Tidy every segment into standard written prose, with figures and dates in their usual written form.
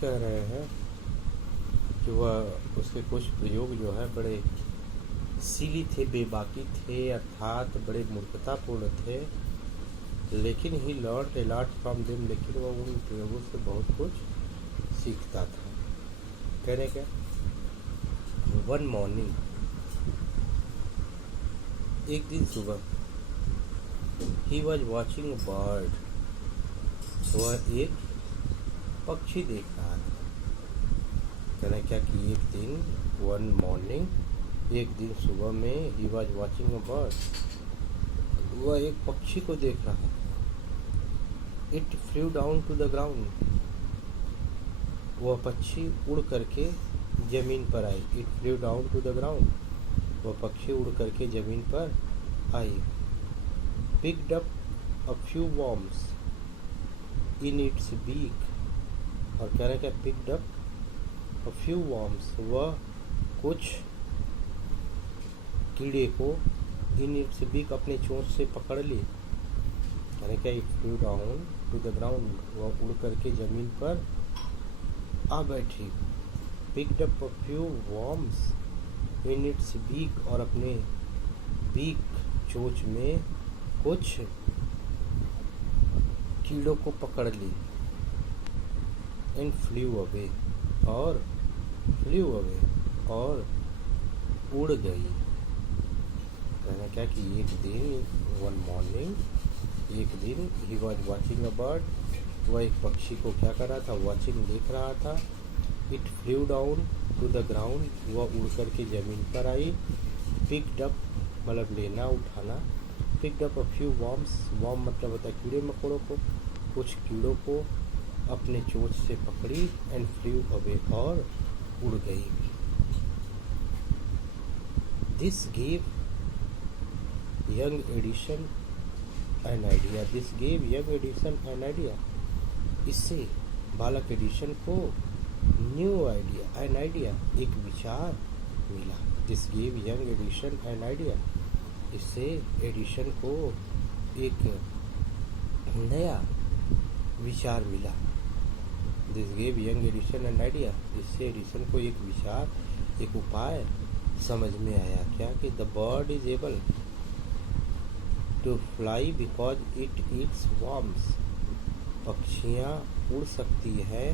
कह रहे हैं कि वह उसके कुछ प्रयोग जो है बड़े सीली थे, बेबाकी थे, अर्थात बड़े मूर्खतापूर्ण थे, लेकिन he learn a lot from them, लेकिन वह उन प्रयोगों से बहुत कुछ सीखता था। कहने क्या, वन मॉर्निंग, एक दिन सुबह, ही वॉज वॉचिंग बर्ड, वह एक पक्षी देख रहा था। कहने क्या कि एक दिन, वन मॉर्निंग, एक दिन सुबह में, he was watching a bird, वह एक पक्षी को देख रहा था। It flew down to the ground, वह पक्षी उड़ करके जमीन पर आई। It flew down to the ground, वह पक्षी उड़ करके जमीन पर आई। Picked up a few worms in its beak, और कह रहे क्या, picked up a few worms, वह कुछ कीड़े को इन इट्स बीक, अपने चोंच से पकड़ ली। कह रहे क्या, it flew down to the ground, वह उड़ करके जमीन पर आ बैठी। Picked up a few worms in its beak, और अपने बीक, चोंच में कुछ कीड़ों को पकड़ ली। एंड फ्लू अवे, और फ्लू अवे, और उड़ गई। कहना क्या कि एक दिन, वन मॉर्निंग, एक दिन, ही वॉज वॉचिंग अ बर्ड, वह एक पक्षी को क्या कर रहा था, वॉचिंग, देख रहा था। It flew down to the ground, वह उड़ करके जमीन पर आई। पिक्ड अप मतलब लेना, उठाना। Picked up a few worms, worm मतलब होता है कीड़े मकोड़ों को, कुछ कीड़ों को अपने चोंच से पकड़ी। एंड फ्लू अवे, और उड़ गई। This give young Edison an idea, this give young Edison an idea, इससे बालक एडिशन को न्यू आइडिया, एन आइडिया, एक विचार मिला। This give young Edison an idea, इससे एडिशन को एक नया विचार मिला। This give young Edison an idea, इससे एडिशन को एक विचार, एक उपाय समझ में आया। क्या कि the bird is able to fly because it eats worms, पक्षियाँ उड़ सकती है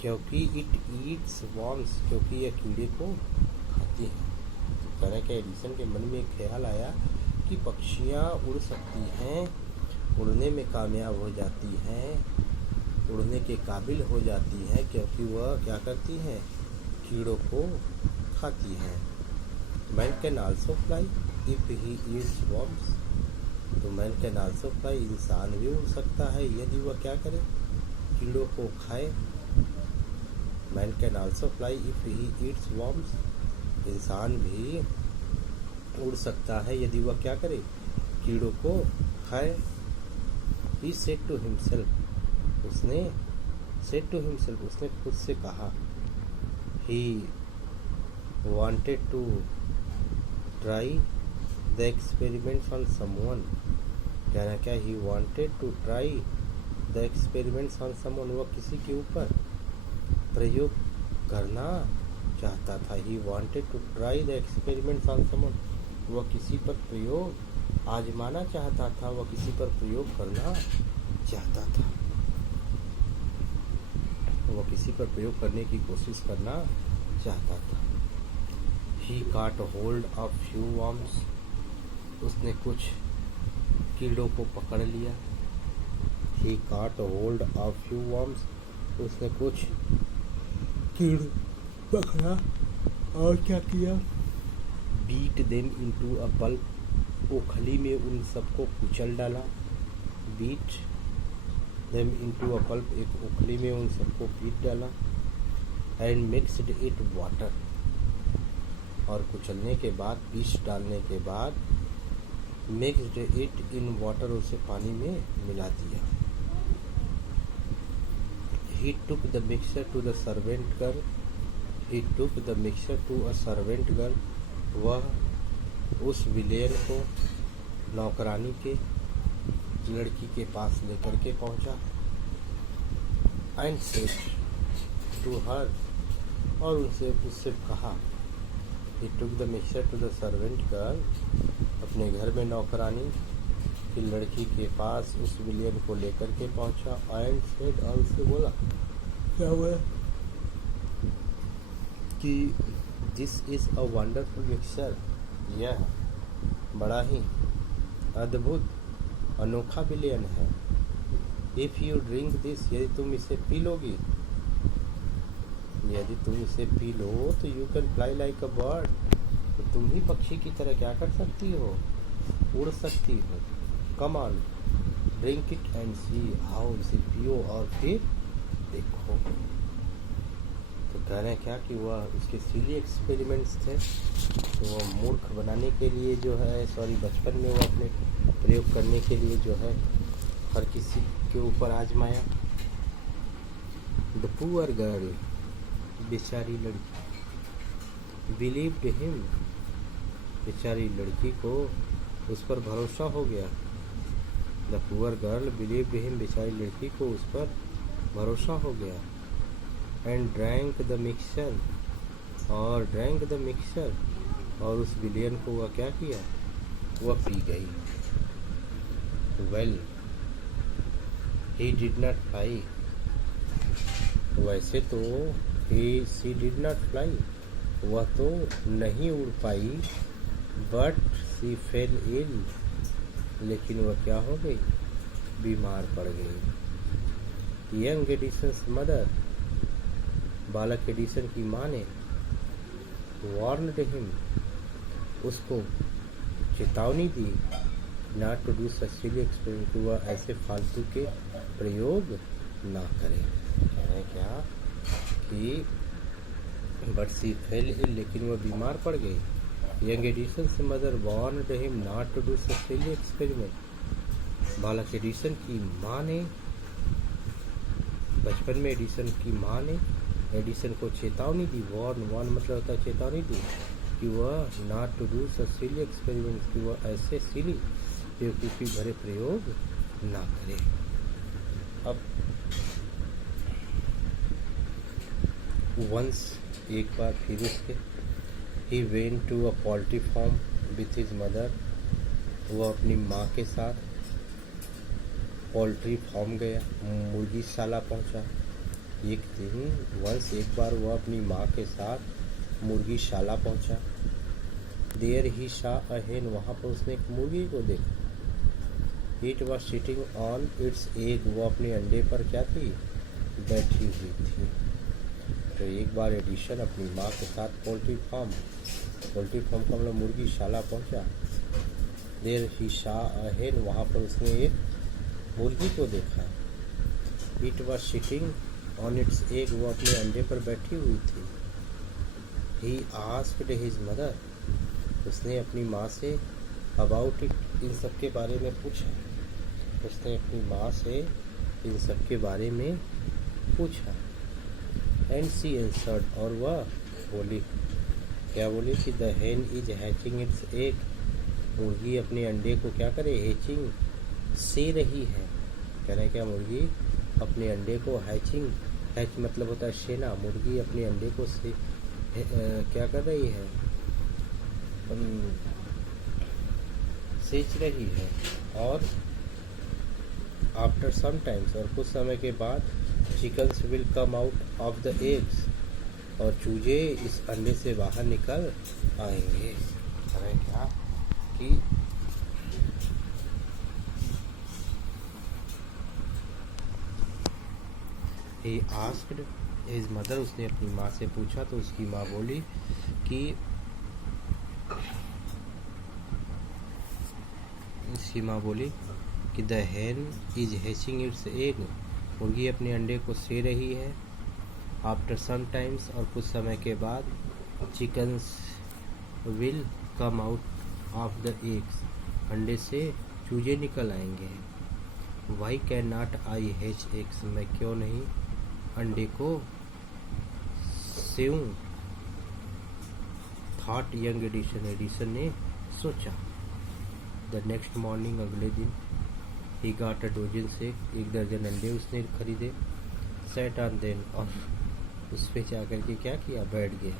क्योंकि इट ईट्स worms, क्योंकि यह कीड़े को खाती है। तो कह रहे कि एडिसन के मन में एक ख्याल आया कि पक्षियाँ उड़ सकती हैं, उड़ने में कामयाब हो जाती हैं, उड़ने के काबिल हो जाती हैं, क्योंकि वह क्या करती हैं, कीड़ों को खाती हैं। Man can also fly if he eats worms, तो मैन कैन आल्सो फ्लाई, इंसान भी उड़ सकता है यदि वह क्या करे, कीड़ों को खाए। Man can also fly if he eats worms, इंसान भी उड़ सकता है यदि वह क्या करे, कीड़ों को खाए। He said to himself, उसने said to himself, उसने खुद से कहा। He wanted to try the experiments on someone, कहना क्या, he wanted to try the experiments on someone, वह किसी के ऊपर प्रयोग करना चाहता था। He wanted to try the experiments on someone, वह किसी पर प्रयोग आजमाना चाहता था, वह किसी पर प्रयोग करना चाहता था, वह किसी पर प्रयोग करने की कोशिश करना चाहता था। He caught hold of few worms, उसने कुछ कीड़ों को पकड़ लिया। He caught hold of few worms, उसने कुछ कीड़े पकड़ा और क्या किया, beat them into a pulp, ओखली में उन सबको कुचल डाला। beat them into a pulp, एक ओखली में उन सबको पीट डाला। and mixed it water, और कुचलने के बाद, पीस डालने के बाद, mixed it in water, उसे पानी में मिला दिया। He took the mixture to the servant girl, he took the mixture to a servant girl, वह उस विलेन को नौकरानी के लड़की के पास लेकर के पहुंचा। एंड सेड, टू हर, और उनसे उससे कहा। He took the mixture to the servant girl, अपने घर में नौकरानी की लड़की के पास उस विलियन को लेकर के पहुंचा। एंड सेड, और उससे बोला, क्या हुआ कि this is a wonderful mixture, यह बड़ा ही अद्भुत अनोखा विलियन है। इफ यू ड्रिंक दिस, यदि तुम इसे पी लोगी, यदि तुम इसे पी लो तो you can fly like a bird, तो तुम भी पक्षी की तरह क्या कर सकती हो, उड़ सकती हो। Come on drink it and see, आओ इसे पियो और फिर देखो। तो कह रहे हैं क्या कि वह उसके सिली एक्सपेरिमेंट्स थे, तो वह मूर्ख बनाने के लिए जो है, बचपन में वो अपने प्रयोग करने के लिए जो है हर किसी के ऊपर आजमाया। द पुअर गर्ल, बेचारी लड़की, बिलीव्ड हिम, बेचारी लड़की को उस पर भरोसा हो गया। The poor girl believed him, बेचारी लड़की को उस पर भरोसा हो गया। एंड ड्रैंक द मिक्सचर, और ड्रैंक द मिक्सचर, और उस विलियन को वह क्या किया, वह पी गई। Well he did not fly, वैसे तो शी डिड नॉट फ्लाई, वह तो नहीं उड़ पाई। बट शी फेल इल, लेकिन वह क्या हो गई, बीमार पड़ गई। यंग एडिसन्स मदर, बालक एडिसन की माँ ने वार्नड हिम, उसको चेतावनी दी, not to do such silly experiment, वह ऐसे फालतू के प्रयोग ना करे। कह रहे क्या कि बट सी फेल इल, लेकिन वह बीमार पड़ गई। यंग एडिसन से mother warned him not to do such silly experiment, बालक एडिसन की माँ ने, बचपन में एडिसन की माँ ने एडिसन को चेतावनी दी। वार्न मतलब होता है चेतावनी दी, कि वह not to do such silly experiment, कि वह ऐसे सिली बेवकूफ़ी भरे प्रयोग ना करे। अब वंस, एक बार फिर उसके, he went to a poultry farm with his mother, वह अपनी माँ के साथ पोल्ट्री फार्म गया, मुर्गीशाला पहुंचा। एक दिन वंस, एक बार वह अपनी माँ के साथ मुर्गीशाला पहुंचा। देयर ही शा अ हेन, वहाँ पर उसने एक मुर्गी को देखा। It was sitting on it's egg, वो अपने अंडे पर क्या थी, बैठी हुई थी। तो एक बार एडिशन अपनी माँ के साथ पोल्ट्री फार्म का मतलब मुर्गीशाला पहुंचा। देयर ही शा अ हेन, वहाँ पर उसने एक मुर्गी को देखा। It was sitting on it's egg, वो अपने अंडे पर बैठी हुई थी। ही आस्क्ड हिज मदर, उसने अपनी माँ से अबाउट इट, इन सब के बारे में पूछा। उसने अपनी माँ से इन सब के बारे में पूछा। एंड शी आंसर्ड, और वह बोली, क्या बोली कि द हेन इज हैचिंग इट्स एग, मुर्गी अपने अंडे को क्या करे, हैचिंग से रही है। कह रहे हैं क्या, मुर्गी अपने अंडे को हैचिंग, हैच मतलब होता है सेना, मुर्गी अपने अंडे को से क्या कर रही है, सेच रही है। और आफ्टर सम टाइम्स, और कुछ समय के बाद, chickens will come out of the eggs, और चूजे इस अंडे से बाहर निकल आएंगे। अरे क्या कि ही आस्क्ड हिज मदर, उसने अपनी माँ से पूछा तो उसकी माँ बोली कि उसकी माँ बोली कि द हेन इज हैचिंग इट्स एग, मुर्गी अपने अंडे को से रही है। आफ्टर सम टाइम्स, और कुछ समय के बाद, chickens will come out of the eggs, अंडे से चूजे निकल आएंगे। Why can not I hatch eggs, मैं क्यों नहीं अंडे को सेऊं। थॉट यंग एडिसन ने सोचा। द नेक्स्ट मॉर्निंग, अगले दिन, ही गॉट अ डोजन से, एक दर्जन अंडे उसने खरीदे। सेट ऑन देन, उस पे जा कर के क्या किया, बैठ गया।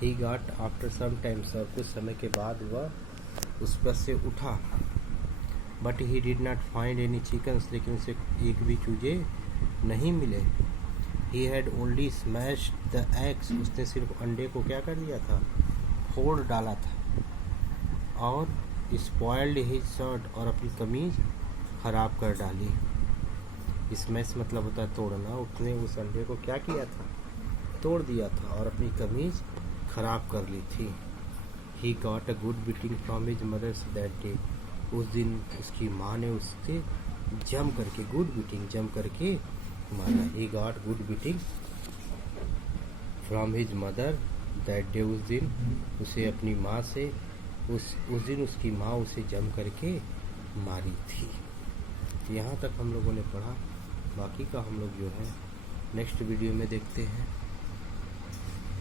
He got after some times, और कुछ समय के बाद वह उस पर से उठा। But he did not find any chickens, लेकिन उसे एक भी चूजे नहीं मिले। He had only smashed the eggs, उसने सिर्फ अंडे को क्या कर दिया था, फोड़ डाला था। और स्पॉइल्ड हिज शर्ट, और अपनी कमीज खराब कर डाली। स्मैश मतलब होता है तोड़ना। उसने उस अंडे को क्या किया था, तोड़ दिया था और अपनी कमीज खराब कर ली थी। He got a good beating from his mother's that day, उस दिन उसकी माँ ने उससे जम करके, गुड बीटिंग जम करके मारा। He got good beating from his mother that day, उस दिन उसे अपनी माँ से उस दिन उसकी माँ उसे जम करके मारी थी। यहाँ तक हम लोगों ने पढ़ा। बाकी का हम लोग जो है नेक्स्ट वीडियो में देखते हैं।